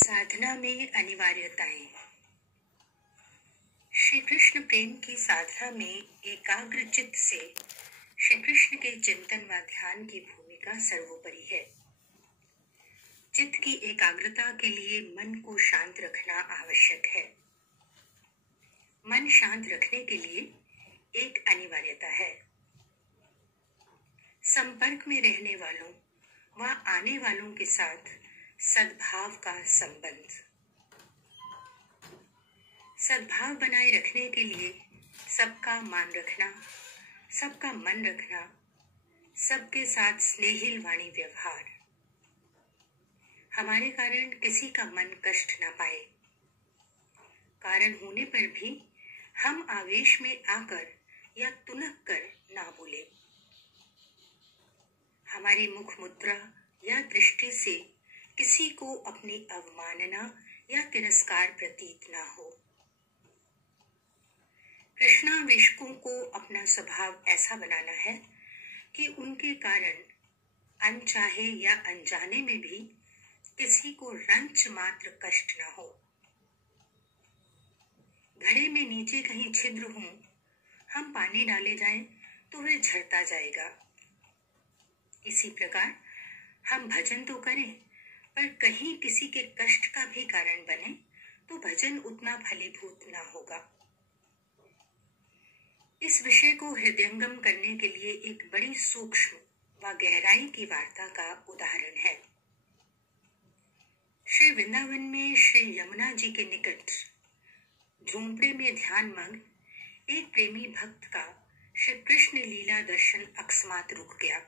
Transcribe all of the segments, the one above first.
साधना में अनिवार्यताएं। श्री कृष्ण प्रेम की साधना में एकाग्र चित्त से श्री कृष्ण के चिंतन व ध्यान की भूमिका सर्वोपरि है। चित्त की एकाग्रता के लिए मन को शांत रखना आवश्यक है। मन शांत रखने के लिए एक अनिवार्यता है। संपर्क में रहने वालों व आने वालों के साथ सद्भाव का संबंध। सद्भाव बनाए रखने के लिए सबका मान रखना, सबका मन रखना, सबके साथ स्नेहिल वाणी व्यवहार। हमारे कारण किसी का मन कष्ट न पाए। कारण होने पर भी हम आवेश में आकर या तुनक कर ना बोले। हमारी मुख मुद्रा या दृष्टि से किसी को अपनी अवमानना या तिरस्कार प्रतीत ना हो। कृष्णावेशकों को अपना स्वभाव ऐसा बनाना है कि उनके कारण अनचाहे या अनजाने में भी किसी को रंच मात्र कष्ट ना हो। घड़े में नीचे कहीं छिद्र हो, हम पानी डाले जाएं तो वह झरता जाएगा। इसी प्रकार हम भजन तो करें, पर कहीं किसी के कष्ट का भी कारण बने तो भजन उतना फलीभूत ना होगा। इस विषय को हृदयंगम करने के लिए एक बड़ी सूक्ष्म व गहराई की वार्ता का उदाहरण है। श्री वृंदावन में श्री यमुना जी के निकट झोंपड़े में ध्यान मग्न एक प्रेमी भक्त का श्री कृष्ण लीला दर्शन अकस्मात रुक गया।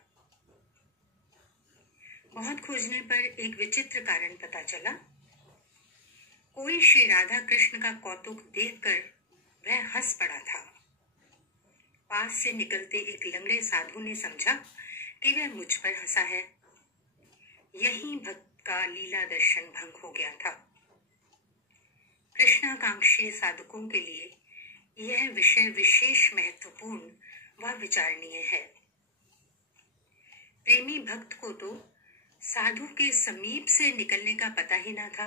बहुत खोजने पर एक विचित्र कारण पता चला। कोई श्री राधा कृष्ण का कौतुक देखकर वह हंस पड़ा था। पास से निकलते एक लंगड़े साधु ने समझा कि वह मुझ पर हंसा है। यही भक्त का लीला दर्शन भंग हो गया था। कृष्णाकांक्षी साधकों के लिए यह विषय विशेष महत्वपूर्ण व विचारणीय है। प्रेमी भक्त को तो साधु के समीप से निकलने का पता ही न था,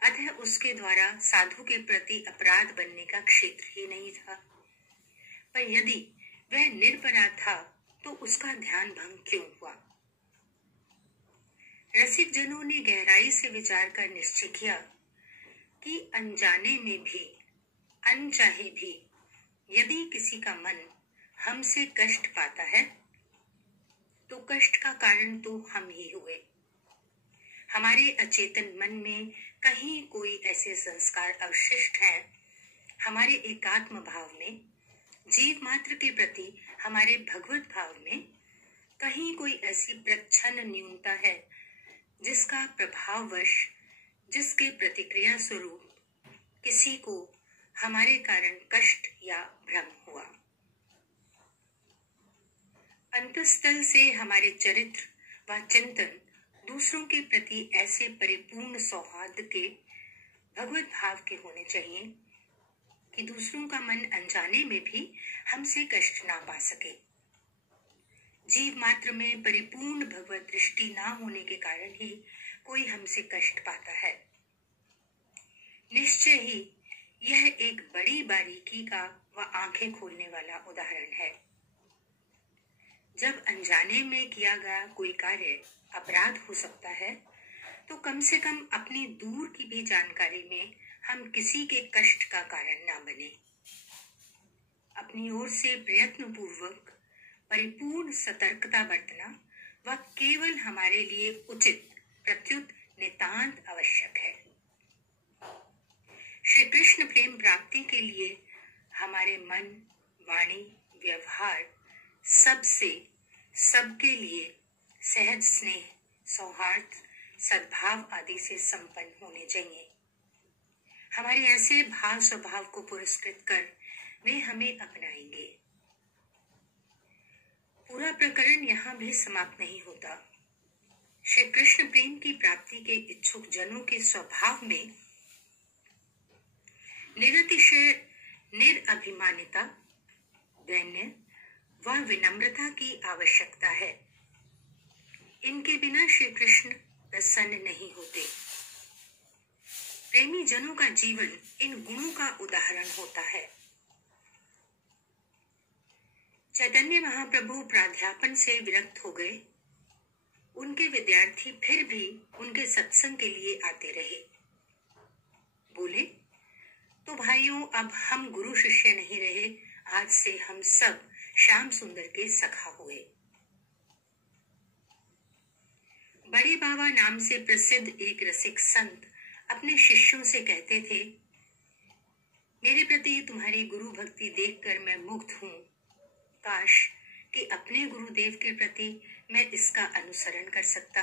अतः उसके द्वारा साधु के प्रति अपराध बनने का क्षेत्र ही नहीं था। पर यदि वह निरपराध था तो उसका ध्यान भंग क्यों हुआ? रसिक जनों ने गहराई से विचार कर निश्चय किया कि अनजाने में भी, अनचाहे भी यदि किसी का मन हमसे कष्ट पाता है तो कष्ट का कारण तो हम ही हुए। हमारे अचेतन मन में कहीं कोई ऐसे संस्कार अवशिष्ट हैं, हमारे एकात्म भाव में, जीव मात्र के प्रति हमारे भगवत भाव में कहीं कोई ऐसी प्रच्छन्न न्यूनता है जिसका प्रभाववश, जिसके प्रतिक्रिया स्वरूप किसी को हमारे कारण कष्ट या भ्रम हुआ। अंतःस्थल से हमारे चरित्र व चिंतन दूसरों के प्रति ऐसे परिपूर्ण सौहार्द के, भगवत भाव के होने चाहिए कि दूसरों का मन अनजाने में भी हमसे कष्ट ना पा सके। जीव मात्र में परिपूर्ण भगवत दृष्टि ना होने के कारण ही कोई हमसे कष्ट पाता है। निश्चय ही यह एक बड़ी बारीकी का व आंखें खोलने वाला उदाहरण है। जब अनजाने में किया गया कोई कार्य अपराध हो सकता है तो कम से कम अपनी दूर की भी जानकारी में हम किसी के कष्ट का कारण ना बने। अपनी ओर से प्रयत्न पूर्वक परिपूर्ण सतर्कता बरतना व केवल हमारे लिए उचित प्रत्युत नितांत आवश्यक है। श्री कृष्ण प्रेम प्राप्ति के लिए हमारे मन, वाणी, व्यवहार सबसे, सबके लिए सहज स्नेह, सौहार्द, सद्भाव आदि से संपन्न होने चाहिए। हमारे ऐसे भाव स्वभाव को पुरस्कृत कर वे हमें अपनाएंगे। पूरा प्रकरण यहाँ भी समाप्त नहीं होता। श्री कृष्ण प्रेम की प्राप्ति के इच्छुक जनों के स्वभाव में निरतिशय निरअभिमानिता, दैन्य व विनम्रता की आवश्यकता है। इनके बिना श्री कृष्ण प्रसन्न नहीं होते। प्रेमी जनों का जीवन इन गुणों का उदाहरण होता है। चैतन्य महाप्रभु प्राध्यापन से विरक्त हो गए। उनके विद्यार्थी फिर भी उनके सत्संग के लिए आते रहे। बोले, तो भाइयों, अब हम गुरु शिष्य नहीं रहे, आज से हम सब श्याम सुंदर के सखा हुए। बड़े बाबा नाम से प्रसिद्ध एक रसिक संत अपने शिष्यों से कहते थे, मेरे प्रति तुम्हारी गुरु भक्ति देखकर मैं मुग्ध हूँ। काश कि अपने गुरुदेव के प्रति मैं इसका अनुसरण कर सकता।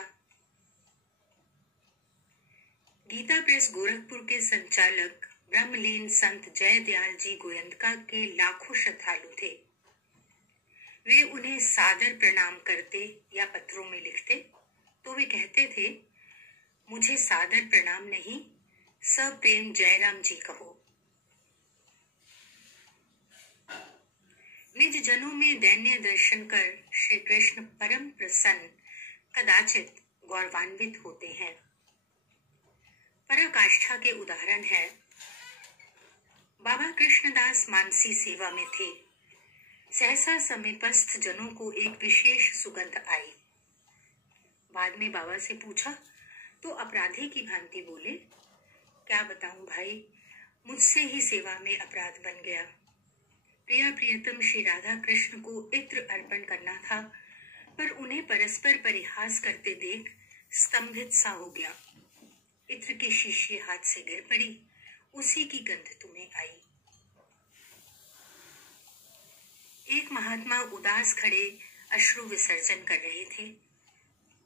गीता प्रेस गोरखपुर के संचालक ब्रह्मलीन संत जय दयाल जी गोयंदका के लाखों श्रद्धालु थे। वे उन्हें सादर प्रणाम करते या पत्रों में लिखते तो वे कहते थे, मुझे सादर प्रणाम नहीं, सप्रेम जयराम जी कहो। निज जनों में दैन्य दर्शन कर श्री कृष्ण परम प्रसन्न कदाचित गौरवान्वित होते हैं। पराकाष्ठा के उदाहरण है। बाबा कृष्णदास मानसी सेवा में थे। सहसा समीपस्थ जनों को एक विशेष सुगंध आई। बाद में बाबा से पूछा तो अपराधी की भांति बोले, क्या बताऊं भाई, मुझसे ही सेवा में अपराध बन गया। प्रिया प्रियतम श्री राधा कृष्ण को इत्र अर्पण करना था, पर उन्हें परस्पर परिहास करते देख स्तंभित सा हो गया। इत्र की शीशी हाथ से गिर पड़ी, उसी की गंध तुम्हें आई। एक महात्मा उदास खड़े अश्रु विसर्जन कर रहे थे।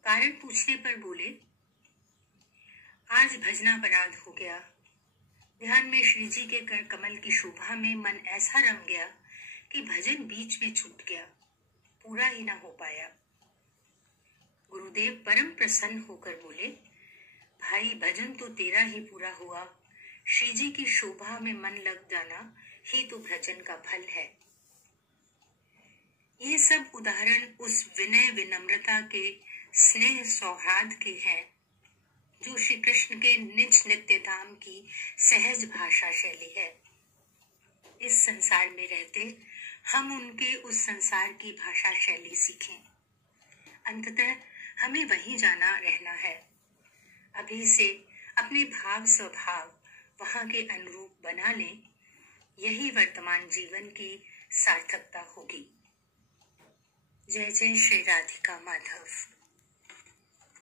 कारण पूछने पर बोले, आज भजनापराध हो गया। ध्यान में श्री जी के कर कमल की शोभा में मन ऐसा रम गया कि भजन बीच में छूट गया, पूरा ही ना हो पाया। गुरुदेव परम प्रसन्न होकर बोले, भाई भजन तो तेरा ही पूरा हुआ, श्री जी की शोभा में मन लग जाना ही तो भजन का फल है। ये सब उदाहरण उस विनय विनम्रता के, स्नेह सौहार्द के हैं जो श्री कृष्ण के निज नित्य धाम की सहज भाषा शैली है। इस संसार में रहते हम उनके उस संसार की भाषा शैली सीखें। अंततः हमें वहीं जाना रहना है। अभी से अपने भाव स्वभाव वहां के अनुरूप बना लें, यही वर्तमान जीवन की सार्थकता होगी। जय जय श्री राधिका माधव।